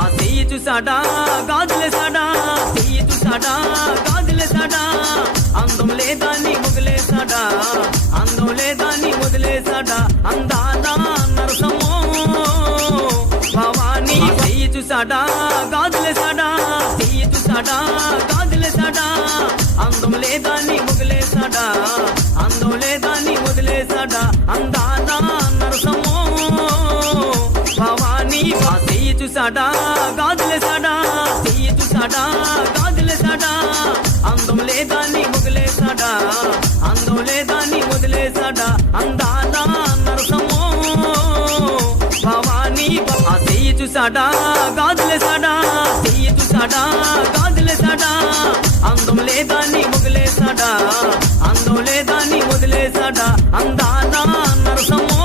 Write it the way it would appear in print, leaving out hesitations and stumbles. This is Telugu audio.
ఆ చెయ్యి చూసాడా గాజులేసాడా, చెయ్యి చూసాడా గాజులేసాడా, అందం లేదా నీ వదిలేసాడా, అందం లేదా నీ వదిలేసాడా, అందాదా నరసమో భవానీ. చెయ్యి చూసాడా గాజులేసాడా, చెయ్యి చూసాడా గాజులేసాడా, అందం లేదా నీ వదిలేసాడా, అందం లేదా నీ వదిలేసాడా, అందాదా నరసమో భవానీ. ఆ చెయ్యి చూసాడా గాజులేసాడా, చెయ్యి చూసాడా గాజులేసాడా, అందం లేదా నీ వదిలేసాడా, అందం లేదా నీ వదిలేసాడా, అందాదా నరసమో భవానీ. ఆ చెయ్యి చూసాడా గాజులేసాడా, చెయ్యి చూసాడా గాజులేసాడా, అందం లేదా నీ వదిలేసాడా, అందం లేదా నీ వదిలేసాడా, అందాదా నరసమో